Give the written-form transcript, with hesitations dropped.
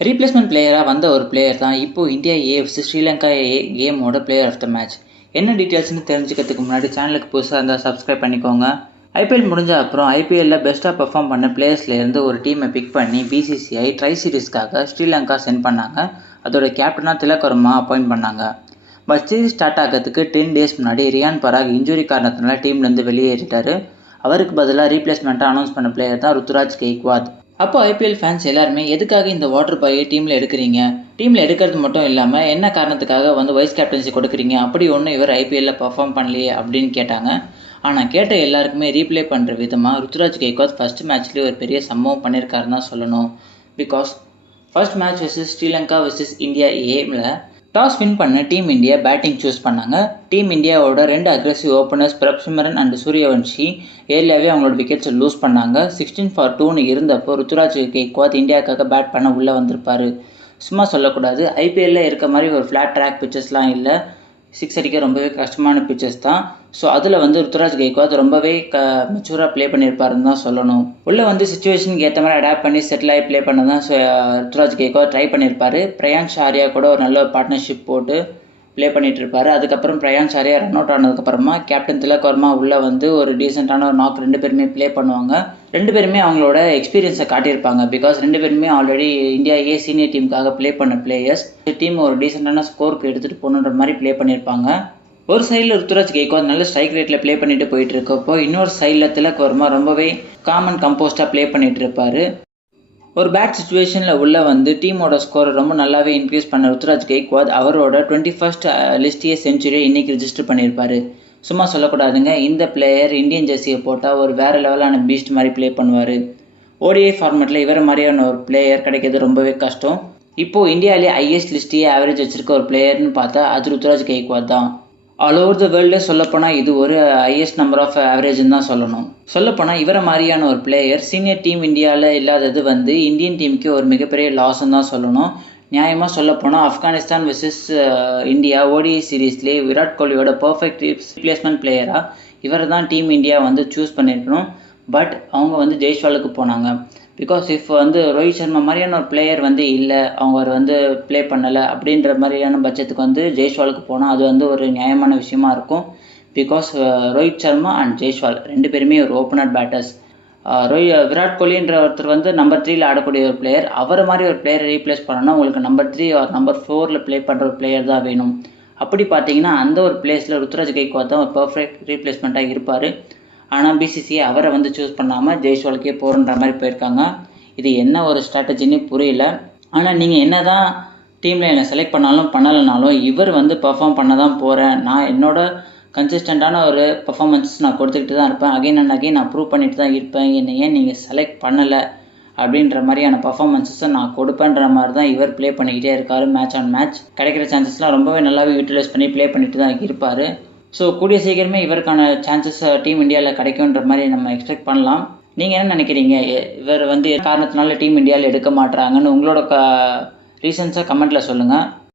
Replacement பிளேயராக வந்த ஒரு பிளேயர் தான் இப்போது இந்தியா ஏ vs ஸ்ரீலங்கா ஏ கேமோட பிளேயர் ஆஃப் த மேட்ச். என்ன டீட்டெயில்ஸ்னு தெரிஞ்சுக்கிறதுக்கு முன்னாடி சேனலுக்கு புதுசாக இருந்தால் சப்ஸ்கிரைப் பண்ணிக்கோங்க. ஐபிஎல் முடிஞ்ச அப்புறம் ஐபிஎல்லில் பெஸ்ட்டாக பெர்ஃபார்ம் பண்ண பிளேயர்ஸ்லேருந்து ஒரு டீமை பிக் பண்ணி பிசிசிஐ ட்ரை சீரிஸ்க்காக ஸ்ரீலங்கா சென்ட் பண்ணாங்க. அதோட கேப்டனாக திலக் வர்மா அப்பாயிண்ட் பண்ணாங்க. பட் சீரிஸ் ஸ்டார்ட் ஆகிறதுக்கு 10 days முன்னாடி ரியான் பராக் இன்ஜுரி காரணத்தினால டீம்லேருந்து வெளியேறிட்டார். அவருக்கு பதிலாக ரீப்ளேஸ்மெண்ட்டாக அனௌன்ஸ் பண்ண பிளேயர் தான் ருத்துராஜ் கெய்க்வாத். அப்போ ஐபிஎல் ஃபேன்ஸ் எல்லாருமே எதுக்காக இந்த வாட்டர் பாயை டீமில் எடுக்கிறீங்க, டீமில் எடுக்கிறது மட்டும் இல்லாமல் என்ன காரணத்துக்காக வைஸ் கேப்டன்சி கொடுக்குறீங்க, அப்படி ஒன்றும் இவர் ஐபிஎல்லில் பர்ஃபார்ம் பண்ணலையே அப்படின்னு கேட்டாங்க. ஆனால் கேட்ட எல்லாருக்குமே ரீப்ளே பண்ணுற விதமாக ருத்துராஜ் கெய்க்வாத் ஃபர்ஸ்ட் மேட்ச்லேயே ஒரு பெரிய சம்பவம் பண்ணியிருக்காருன்னு தான் சொல்லணும். Because first match vs Sri Lanka vs India ஏமில் டாஸ் வின் பண்ண டீம் இந்தியா பேட்டிங் சூஸ் பண்ணாங்க. டீம் இந்தியாவோட 2 aggressive openers Prabhsimran and Suryavanshi ஏர்லியாகவே அவங்களோட விக்கெட்ஸை லூஸ் பண்ணாங்க. 16 for 2 இருந்தப்போ ருத்துராஜ் கெய்க்வாத் இந்தியாவுக்காக பேட் பண்ண உள்ளே வந்திருப்பார். சும்மா சொல்லக்கூடாது, ஐபிஎல்லில் இருக்க மாதிரி ஒரு ஃப்ளாட் ட்ராக் பிச்சர்ஸ்லாம் இல்லை, 6 அடிக்க ரொம்பவே கஷ்டமான பிச்சர்ஸ் தான். ஸோ அதில் ருத்துராஜ் கெய்க்வாத் ரொம்பவே மெச்சூராக ப்ளே பண்ணியிருப்பாருன்னு தான் சொல்லணும். உள்ளே சுச்சுவேஷனுக்கு ஏற்ற மாதிரி அடாப்ட் பண்ணி செட்டில் ஆகி ப்ளே பண்ண தான் ருத்துராஜ் கெய்க்வாத் ட்ரை பண்ணியிருப்பார். பிரயான்ஷ் ஆர்யா கூட ஒரு நல்ல பார்ட்னர்ஷிப் போட்டு ப்ளே பண்ணிட்டு இருப்பாரு. அதுக்கப்புறம் பிரயான்ஷ் ஆர்யா ரன் அவுட் ஆனதுக்கப்புறமா கேப்டன் திலக் வர்மா உள்ளே ஒரு டீசெண்டான ஒரு நாக் 2 பேருமே ப்ளே பண்ணுவாங்க. 2 பேருமே அவங்களோட எக்ஸ்பீரியன்ஸை காட்டியிருப்பாங்க. பிகாஸ் 2 பேருமே ஆல்ரெடி இந்தியா ஏ சீனியர் டீமுக்காக ப்ளே பண்ண பிளேயர்ஸ். டீம் ஒரு டீசெண்டான ஸ்கோருக்கு எடுத்துகிட்டு போகணுன்ற மாதிரி ப்ளே பண்ணியிருப்பாங்க. ஒரு சைடில் ருத்துராஜ் கெய்க்வாத் நல்ல ஸ்ட்ரைக் ரேட்டில் ப்ளே பண்ணிட்டு போயிட்டு இருக்கப்போ, இன்னொரு சைடில் திலக் வர்மா ரொம்பவே காமன் கம்போஸ்டாக ப்ளே பண்ணிட்டு இருப்பாரு. ஒரு பேட் சுச்சுவேஷனில் உள்ள டீமோட ஸ்கோரை ரொம்ப நல்லாவே இன்க்ரீஸ் பண்ண ருத்துராஜ் கெய்க்வாத் அவரோட 21st லிஸ்டிய செஞ்சுரியை இன்றைக்கி ரிஜிஸ்டர் பண்ணியிருப்பார். சும்மா சொல்லக்கூடாதுங்க, இந்த பிளேயர் இந்தியன் ஜெர்சியை போட்டால் ஒரு வேறு லெவலான பீஸ்ட் மாதிரி ப்ளே பண்ணுவார். ஓடிஐ ஃபார்மேட்டில் இவரை மாதிரியான ஒரு பிளேயர் கிடைக்கிறது ரொம்பவே கஷ்டம். இப்போது இந்தியாவிலே ஹையஸ்ட் லிஸ்டியே ஆவரேஜ் வச்சுருக்க ஒரு பிளேயர்னு பார்த்தா அது ருத்துராஜ் கெய்க்வாத் தான். ஆல் ஓவர் த வேர்ல்டே சொல்லப்போனால் இது ஒரு ஹையஸ்ட் நம்பர் ஆஃப் ஆவரேஜ்னு தான் சொல்லணும். சொல்லப்போனால் இவரை மாதிரியான ஒரு பிளேயர் சீனியர் டீம் இந்தியாவில் இல்லாதது இந்தியன் டீமுக்கு ஒரு மிகப்பெரிய லாஸ்ன்னு தான் சொல்லணும். நியாயமாக சொல்லப்போனால் ஆப்கானிஸ்தான் vs இந்தியா ஓடிஐ சீரீஸ்லேயே விராட் கோலியோட பர்ஃபெக்ட் ரீப்ளேஸ்மெண்ட் பிளேயராக இவரை தான் டீம் இந்தியா சூஸ் பண்ணியிருக்கணும். பட் அவங்க ஜெய்ஸ்வாலுக்கு போனாங்க. பிகாஸ் இஃப் ரோஹித் சர்மா மாதிரியான ஒரு பிளேயர் இல்லை, அவங்க ப்ளே பண்ணலை அப்படின்ற மாதிரியான பட்சத்துக்கு ஜெய்ஸ்வாலுக்கு போனால் அது ஒரு நியாயமான விஷயமா இருக்கும். பிகாஸ் ரோஹித் சர்மா அண்ட் ஜெய்ஸ்வால் 2 பேருமே ஒரு ஓப்பனர் பேட்டர்ஸ். விராட் கோலின்ற ஒருத்தர் நம்பர் 3ல் ஆடக்கூடிய ஒரு பிளேயர். அவரை மாதிரி ஒரு பிளேயரை ரீப்ளேஸ் பண்ணணும்னா உங்களுக்கு நம்பர் 3 ஆர் நம்பர் 4ல் ப்ளே பண்ணுற ஒரு பிளேயர் தான் வேணும். அப்படி பார்த்தீங்கன்னா அந்த ஒரு பிளேஸில் ருத்துராஜ் கெய்க்வாத் தான் ஒரு பர்ஃபெக்ட் ரீப்ளேஸ்மெண்ட்டாக இருப்பார். ஆனால் பிசிசிஐ அவரை சூஸ் பண்ணாமல் ஜெய்ஸ்வாலுக்கே போகிறன்ற மாதிரி போயிருக்காங்க. இது என்ன ஒரு ஸ்ட்ராட்டஜின்னு புரியல. ஆனால் நீங்கள் என்ன தான் டீமில் என்னை செலக்ட் பண்ணாலும் பண்ணலைனாலும் இவர் பர்ஃபார்ம் பண்ண தான் போகிறேன், நான் என்னோட கன்சிஸ்டண்ட்டான ஒரு பர்ஃபார்மன்ஸ் நான் கொடுத்துக்கிட்டு தான் இருப்பேன், அகைன் அண்ட் அகைன் நான் ப்ரூவ் பண்ணிட்டு தான் இருப்பேன், என்னை ஏன் நீங்கள் செலக்ட் பண்ணலை அப்படின்ற மாதிரியான பர்ஃபார்மன்ஸஸை நான் கொடுப்பேன்ற மாதிரி தான் இவர் ப்ளே பண்ணிக்கிட்டே இருக்கார். மேட்ச் ஆன் மேட்ச் கிடைக்கிற சான்சஸ்லாம் ரொம்பவே நல்லாவே யூட்டிலைஸ் பண்ணி ப்ளே பண்ணிட்டு தான் இருப்பார். ஸோ கூடிய சீக்கிரமே இவருக்கான சான்சஸ் டீம் இந்தியாவில் கிடைக்குன்ற மாதிரி நம்ம எக்ஸ்பெக்ட் பண்ணலாம். நீங்கள் என்ன நினைக்கிறீங்க? இவர் காரணத்தினால டீம் இந்தியாவில் எடுக்க மாட்டுறாங்கன்னு உங்களோட ரீசன்ஸை கமெண்ட்டில் சொல்லுங்கள்.